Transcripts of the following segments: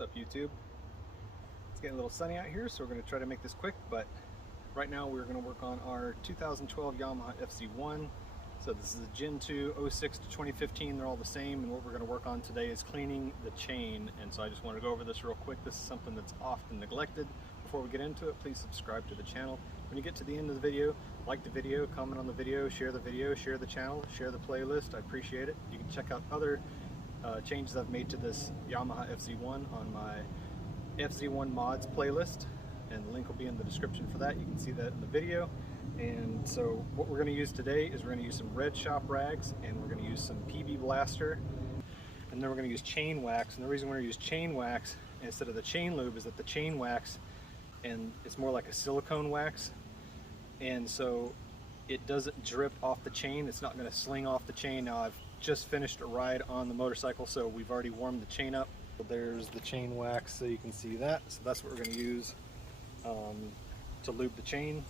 What's up, YouTube? It's getting a little sunny out here, so we're going to try to make this quick, but right now we're going to work on our 2012 Yamaha FC1. So this is a Gen 2 06 to 2015. They're all the same, and what we're going to work on today is cleaning the chain. And so I just want to go over this real quick. This is something that's often neglected. Before we get into it, please subscribe to the channel. When you get to the end of the video, like the video, comment on the video, share the channel, share the playlist. I appreciate it. You can check out other changes I've made to this Yamaha FC1 on my FC1 mods playlist, and the link will be in the description for that. You can see that in the video. And so what we're going to use today is we're going to use some red shop rags, and we're going to use some PB Blaster, and then we're going to use chain wax. And the reason we're going to use chain wax instead of the chain lube is that the chain wax, and it's more like a silicone wax, and so it doesn't drip off the chain. It's not going to sling off the chain. Now I've just finished a ride on the motorcycle, so we've already warmed the chain up. There's the chain wax, so you can see that. So that's what we're going to use to lube the chain.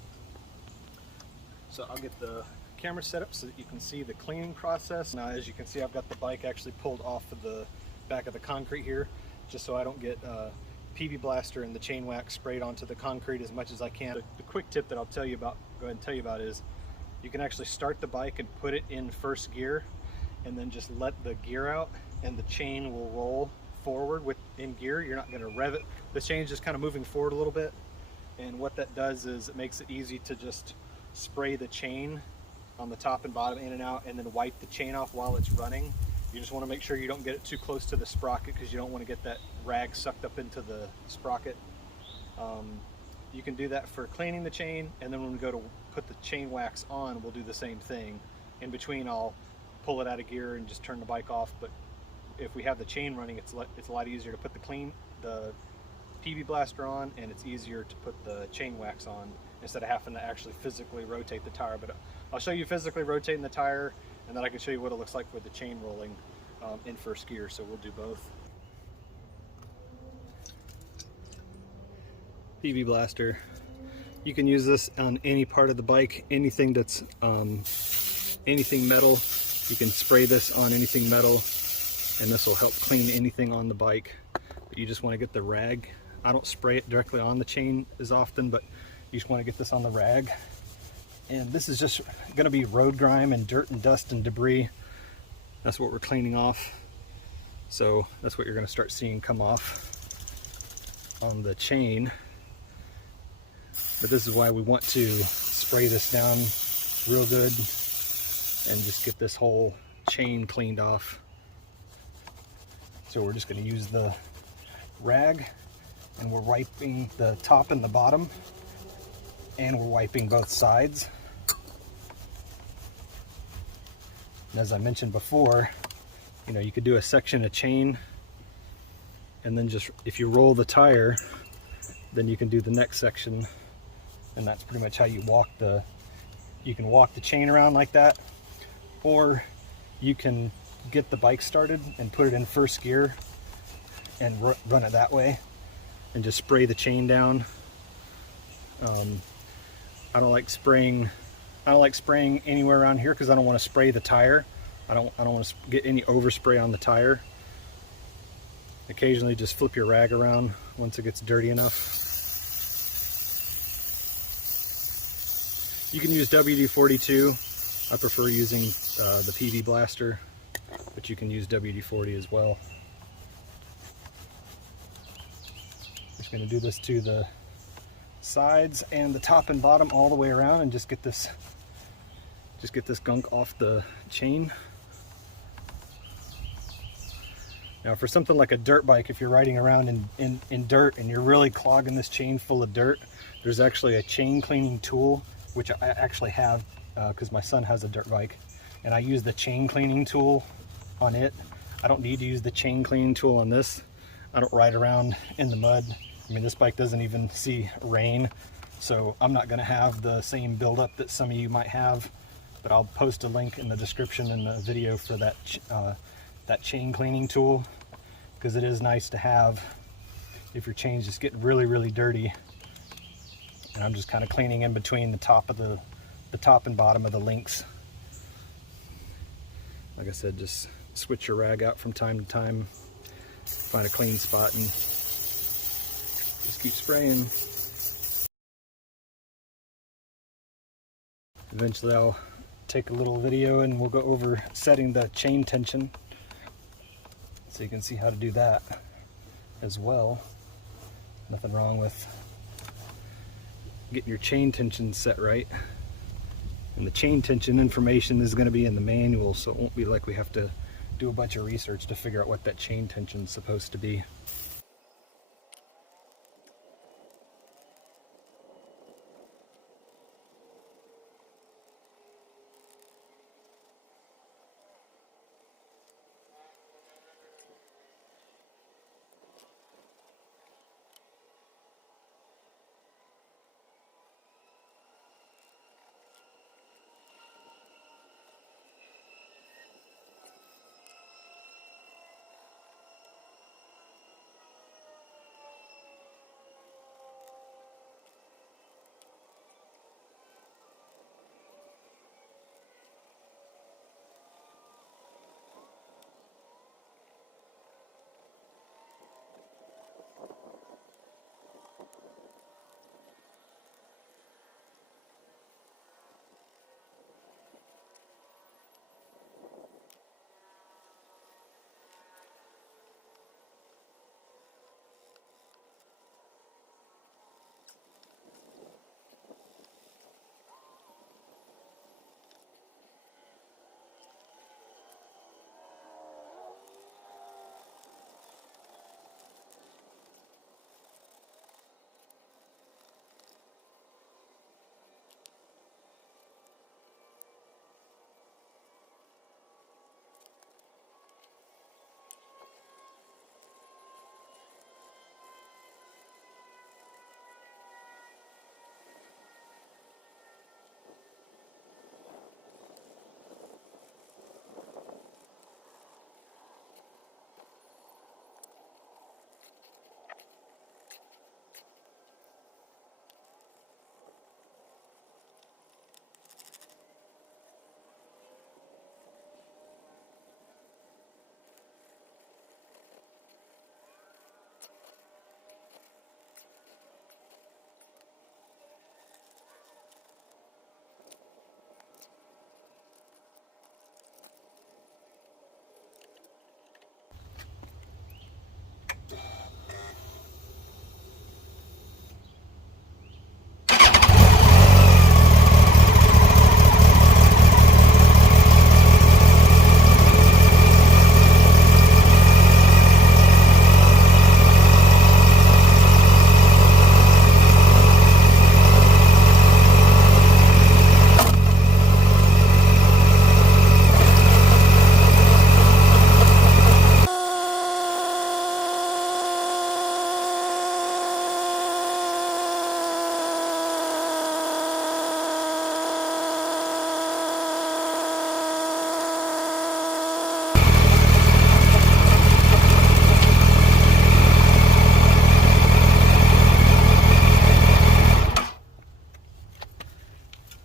So I'll get the camera set up so that you can see the cleaning process. Now, as you can see, I've got the bike actually pulled off of the back of the concrete here, just so I don't get PB Blaster and the chain wax sprayed onto the concrete as much as I can. The quick tip that I'll tell you about, go ahead and tell you about, is you can actually start the bike and put it in first gear, and then just let the gear out, and the chain will roll forward in gear. You're not going to rev it. The chain's just kind of moving forward a little bit, and what that does is it makes it easy to just spray the chain on the top and bottom in and out, and then wipe the chain off while it's running. You just want to make sure you don't get it too close to the sprocket, because you don't want to get that rag sucked up into the sprocket. You can do that for cleaning the chain, and then when we go to put the chain wax on, we'll do the same thing. In between, I'll pull it out of gear and just turn the bike off. But if we have the chain running, it's a lot easier to put the PB Blaster on, and it's easier to put the chain wax on instead of having to actually physically rotate the tire. But I'll show you physically rotating the tire, and then I can show you what it looks like with the chain rolling in first gear. So we'll do both. PB Blaster. You can use this on any part of the bike, anything that's anything metal. You can spray this on anything metal, and this will help clean anything on the bike. But you just want to get the rag. I don't spray it directly on the chain as often, but you just want to get this on the rag. And this is just going to be road grime and dirt and dust and debris. That's what we're cleaning off. So that's what you're going to start seeing come off on the chain. But this is why we want to spray this down real good and just get this whole chain cleaned off. So we're just going to use the rag, and we're wiping the top and the bottom, and we're wiping both sides. And as I mentioned before, you know, you could do a section of chain, and then just, if you roll the tire, then you can do the next section, and that's pretty much how you you can walk the chain around like that, or you can get the bike started and put it in first gear and run it that way and just spray the chain down. I don't like spraying anywhere around here because I don't want to spray the tire. I don't want to get any overspray on the tire. Occasionally just flip your rag around once it gets dirty enough. You can use WD-40 too. I prefer using the PB Blaster, but you can use WD-40 as well. Just going to do this to the sides and the top and bottom all the way around, and just get this gunk off the chain. Now, for something like a dirt bike, if you're riding around in dirt and you're really clogging this chain full of dirt, there's actually a chain cleaning tool, which I actually have because my son has a dirt bike, and I use the chain cleaning tool on it. I don't need to use the chain cleaning tool on this. I don't ride around in the mud. I mean, this bike doesn't even see rain, so I'm not going to have the same buildup that some of you might have. But I'll post a link in the description in the video for that that chain cleaning tool, because it is nice to have if your chains just get really, really dirty. And I'm just kind of cleaning in between the top and bottom of the links. Like I said, just switch your rag out from time to time, find a clean spot and Just keep spraying. Eventually I'll take a little video and we'll go over setting the chain tension so you can see how to do that as well. Nothing wrong with getting your chain tension set right. And the chain tension information is going to be in the manual, so it won't be like we have to do a bunch of research to figure out what that chain tension is supposed to be.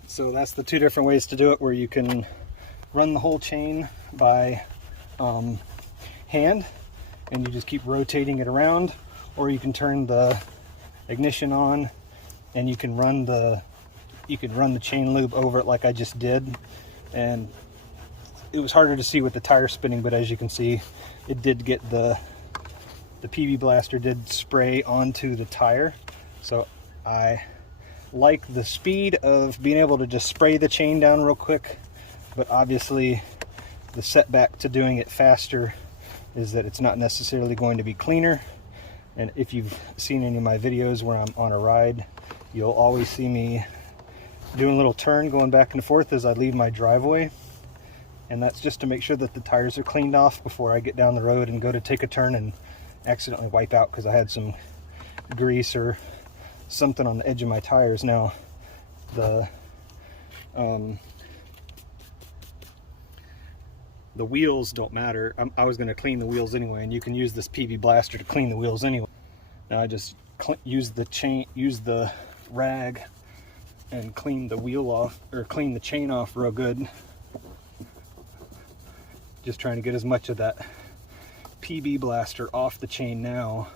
So that's the two different ways to do it, where you can run the whole chain by hand and you just keep rotating it around, or you can turn the ignition on and you can run the chain lube over it like I just did. And it was harder to see with the tire spinning, but as you can see, it did get the PB blaster did spray onto the tire. So I like the speed of being able to just spray the chain down real quick, but obviously the setback to doing it faster is that it's not necessarily going to be cleaner. And if you've seen any of my videos where I'm on a ride, you'll always see me doing a little turn going back and forth as I leave my driveway, and that's just to make sure that the tires are cleaned off before I get down the road and go to take a turn and accidentally wipe out because I had some grease or something on the edge of my tires. Now the wheels don't matter. I was going to clean the wheels anyway, and you can use this PB blaster to clean the wheels anyway. Now I just use the rag and clean the wheel off, or clean the chain off real good. Just trying to get as much of that PB blaster off the chain now.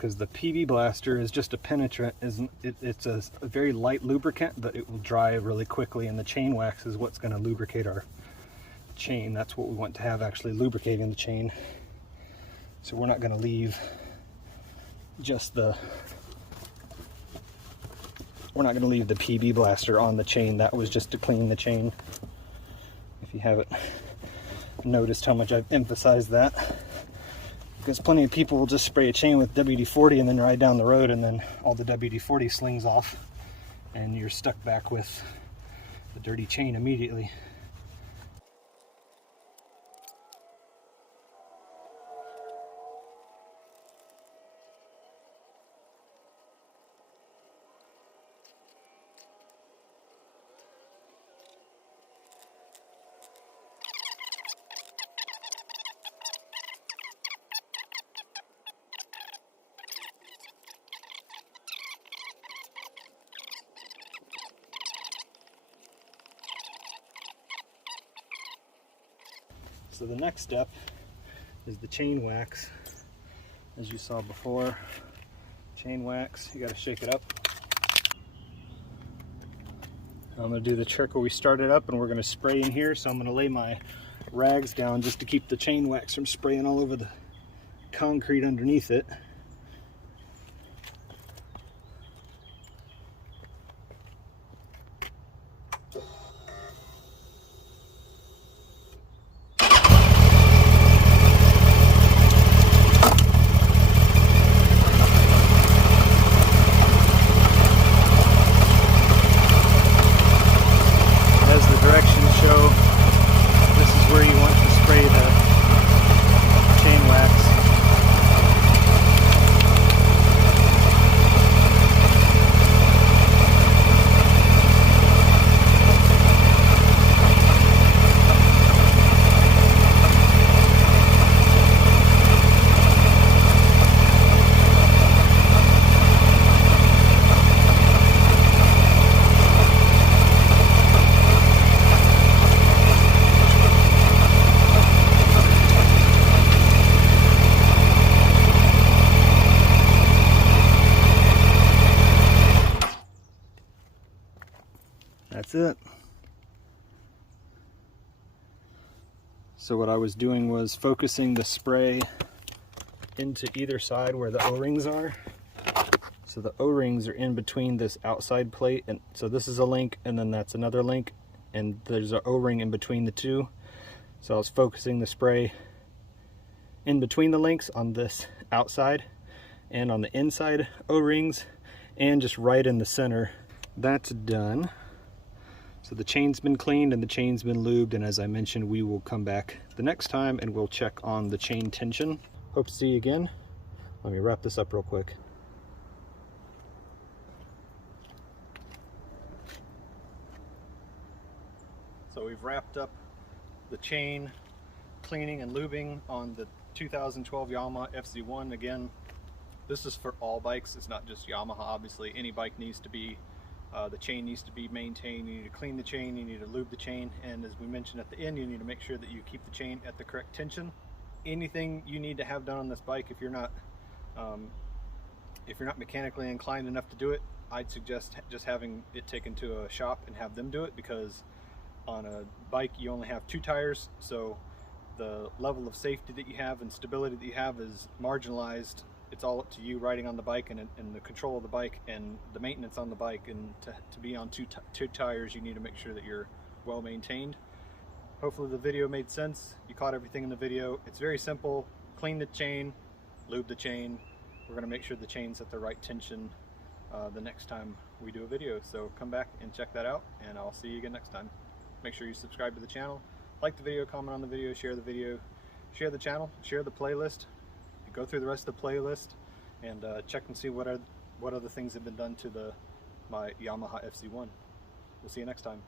because the PB Blaster is just a penetrant. It's a very light lubricant, but it will dry really quickly, and the chain wax is what's going to lubricate our chain. That's what we want to have actually lubricating the chain. So we're not going to leave just the PB Blaster on the chain. That was just to clean the chain. If you haven't noticed how much I've emphasized that, because plenty of people will just spray a chain with WD-40 and then ride down the road, and then all the WD-40 slings off and you're stuck back with the dirty chain immediately. So the next step is the chain wax. As you saw before, chain wax, you got to shake it up. I'm going to do the trick where we start it up and we're going to spray in here. So I'm going to lay my rags down just to keep the chain wax from spraying all over the concrete underneath it. That's it. So what I was doing was focusing the spray into either side where the O-rings are. So the O-rings are in between this outside plate, and so this is a link and then that's another link, and there's an O-ring in between the two. So I was focusing the spray in between the links on this outside and on the inside O-rings, and just right in the center. That's done. So the chain's been cleaned and the chain's been lubed, and as I mentioned, we will come back the next time and we'll check on the chain tension. Hope to see you again. Let me wrap this up real quick. So we've wrapped up the chain cleaning and lubing on the 2012 Yamaha FZ1. Again, this is for all bikes. It's not just Yamaha, obviously. Any bike needs to be the chain needs to be maintained. You need to clean the chain, you need to lube the chain, and as we mentioned at the end, you need to make sure that you keep the chain at the correct tension. Anything you need to have done on this bike, if you're not mechanically inclined enough to do it, I'd suggest just having it taken to a shop and have them do it, because on a bike you only have 2 tires, so the level of safety that you have and stability that you have is marginalized. It's all up to you riding on the bike and the control of the bike and the maintenance on the bike, and to be on two tires, you need to make sure that you're well maintained. Hopefully the video made sense. You caught everything in the video. It's very simple. Clean the chain, lube the chain. We're going to make sure the chain's at the right tension the next time we do a video. So come back and check that out, and I'll see you again next time. Make sure you subscribe to the channel, like the video, comment on the video, share the video, share the channel, share the playlist. Go through the rest of the playlist and check and see what other things have been done to my Yamaha FZ1. We'll see you next time.